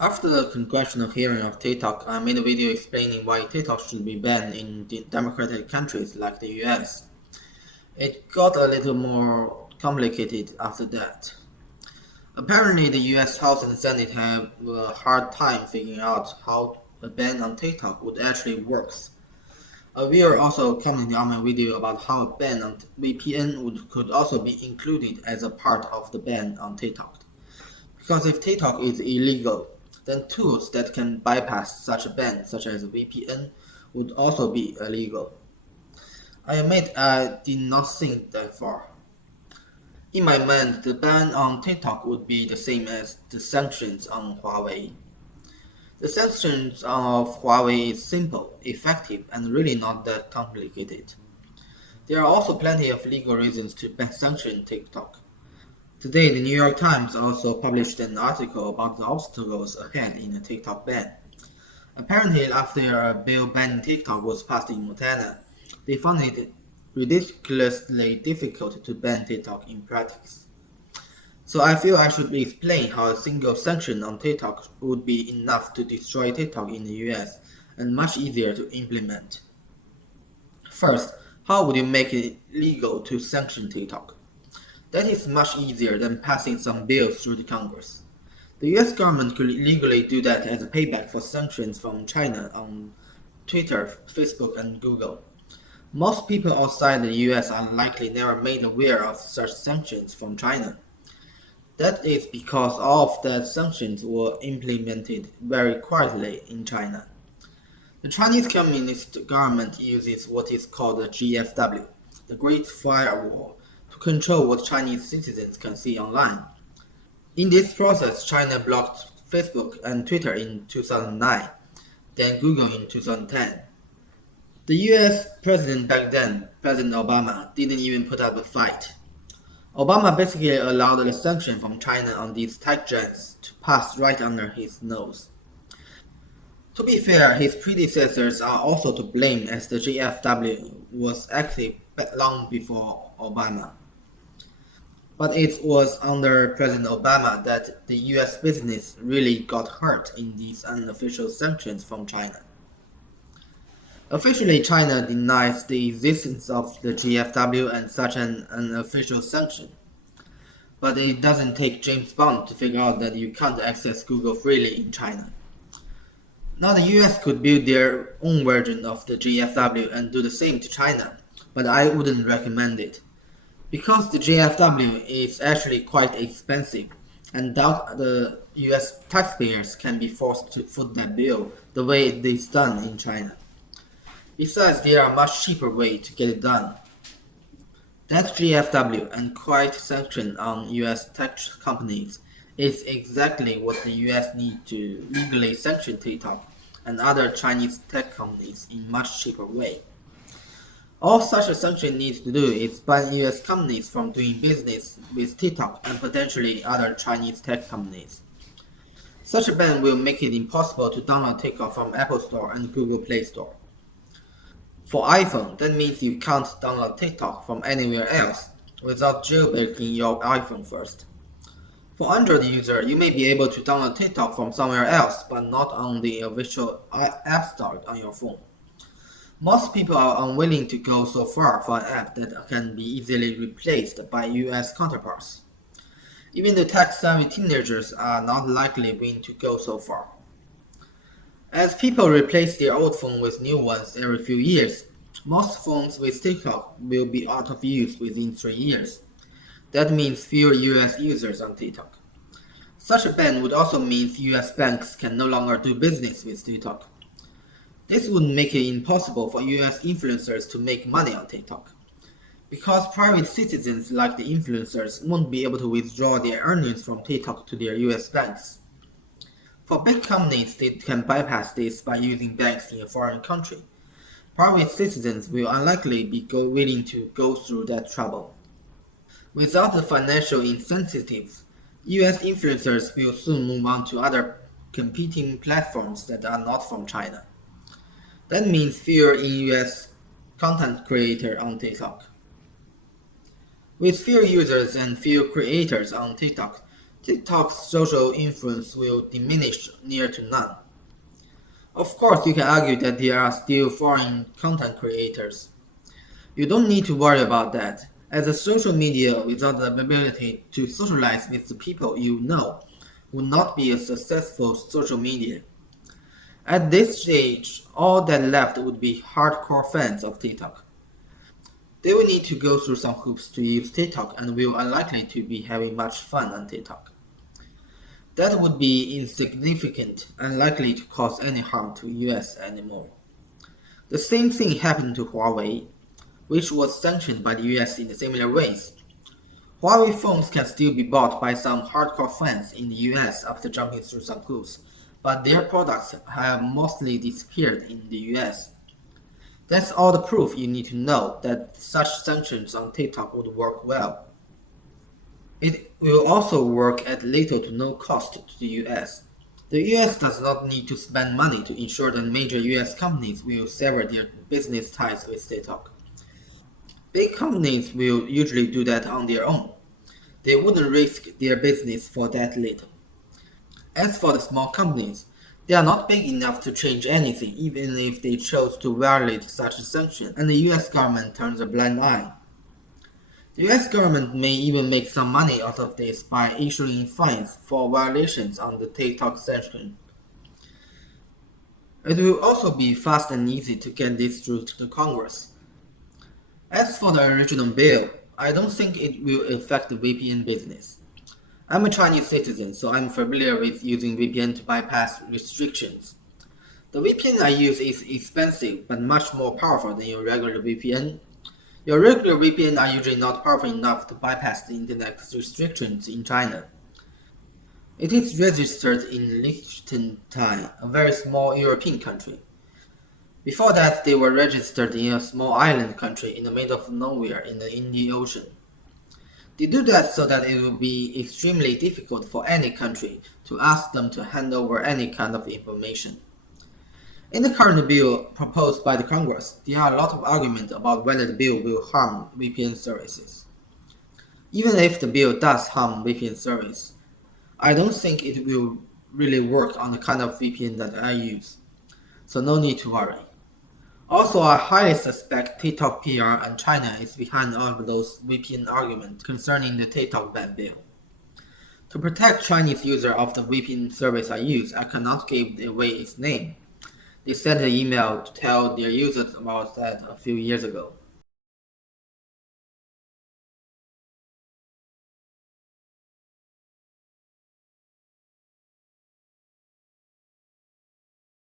After the congressional hearing of TikTok, I made a video explaining why TikTok should be banned in democratic countries like the US. It got a little more complicated after that. Apparently, the US House and Senate have a hard time figuring out how a ban on TikTok would actually work. A viewer also commented on my video about how a ban on VPN could also be included as a part of the ban on TikTok. Because if TikTok is illegal, then tools that can bypass such a ban, such as a VPN, would also be illegal. I admit I did not think that far. In my mind, the ban on TikTok would be the same as the sanctions on Huawei. The sanctions of Huawei is simple, effective, and really not that complicated. There are also plenty of legal reasons to sanction TikTok. Today, the New York Times also published an article about the obstacles ahead in a TikTok ban. Apparently, after a bill banning TikTok was passed in Montana, they found it ridiculously difficult to ban TikTok in practice. So I feel I should explain how a single sanction on TikTok would be enough to destroy TikTok in the US and much easier to implement. First, how would you make it legal to sanction TikTok? That is much easier than passing some bills through the Congress. The US government could legally do that as a payback for sanctions from China on Twitter, Facebook, and Google. Most people outside the US are likely never made aware of such sanctions from China. That is because all of the sanctions were implemented very quietly in China. The Chinese Communist government uses what is called the GFW, the Great Firewall, to control what Chinese citizens can see online. In this process, China blocked Facebook and Twitter in 2009, then Google in 2010. The US president back then, President Obama, didn't even put up a fight. Obama basically allowed the sanction from China on these tech giants to pass right under his nose. To be fair, his predecessors are also to blame as the GFW was active long before Obama. But it was under President Obama that the US business really got hurt in these unofficial sanctions from China. Officially, China denies the existence of the GFW and such an unofficial sanction. But it doesn't take James Bond to figure out that you can't access Google freely in China. Now the US could build their own version of the GFW and do the same to China, but I wouldn't recommend it. Because the GFW is actually quite expensive, and doubt the US taxpayers can be forced to foot that bill the way it is done in China. Besides, there are much cheaper ways to get it done. That GFW and quiet sanction on US tech companies is exactly what the US need to legally sanction TikTok and other Chinese tech companies in much cheaper way. All such a sanction needs to do is ban US companies from doing business with TikTok and potentially other Chinese tech companies. Such a ban will make it impossible to download TikTok from Apple Store and Google Play Store. For iPhone, that means you can't download TikTok from anywhere else without jailbreaking your iPhone first. For Android user, you may be able to download TikTok from somewhere else, but not on the official App Store on your phone. Most people are unwilling to go so far for an app that can be easily replaced by US counterparts. Even the tech-savvy teenagers are not likely willing to go so far. As people replace their old phone with new ones every few years, most phones with TikTok will be out of use within 3 years. That means fewer US users on TikTok. Such a ban would also mean US banks can no longer do business with TikTok. This would make it impossible for US influencers to make money on TikTok. Because private citizens like the influencers won't be able to withdraw their earnings from TikTok to their US banks. For big companies, they can bypass this by using banks in a foreign country. Private citizens will unlikely be willing to go through that trouble. Without the financial incentives, US influencers will soon move on to other competing platforms that are not from China. That means fewer US content creators on TikTok. With fewer users and fewer creators on TikTok, TikTok's social influence will diminish near to none. Of course, you can argue that there are still foreign content creators. You don't need to worry about that, as a social media without the ability to socialize with the people you know would not be a successful social media. At this stage, all that left would be hardcore fans of TikTok. They will need to go through some hoops to use TikTok and will unlikely to be having much fun on TikTok. That would be insignificant, unlikely to cause any harm to US anymore. The same thing happened to Huawei, which was sanctioned by the US in similar ways. Huawei phones can still be bought by some hardcore fans in the US after jumping through some hoops, but their products have mostly disappeared in the US. That's all the proof you need to know that such sanctions on TikTok would work well. It will also work at little to no cost to the US. The US does not need to spend money to ensure that major US companies will sever their business ties with TikTok. Big companies will usually do that on their own. They wouldn't risk their business for that little. As for the small companies, they are not big enough to change anything even if they chose to violate such a sanction and the US government turns a blind eye. The US government may even make some money out of this by issuing fines for violations on the TikTok sanction. It will also be fast and easy to get this through to the Congress. As for the original bill, I don't think it will affect the VPN business. I'm a Chinese citizen, so I'm familiar with using VPN to bypass restrictions. The VPN I use is expensive but much more powerful than your regular VPN. Your regular VPN are usually not powerful enough to bypass the internet restrictions in China. It is registered in Liechtenstein, a very small European country. Before that, they were registered in a small island country in the middle of nowhere in the Indian Ocean. They do that so that it will be extremely difficult for any country to ask them to hand over any kind of information. In the current bill proposed by the Congress, there are a lot of arguments about whether the bill will harm VPN services. Even if the bill does harm VPN service, I don't think it will really work on the kind of VPN that I use, so no need to worry. Also, I highly suspect TikTok PR and China is behind all of those VPN arguments concerning the TikTok ban bill. To protect Chinese users of the VPN service I use, I cannot give away its name. They sent an email to tell their users about that a few years ago.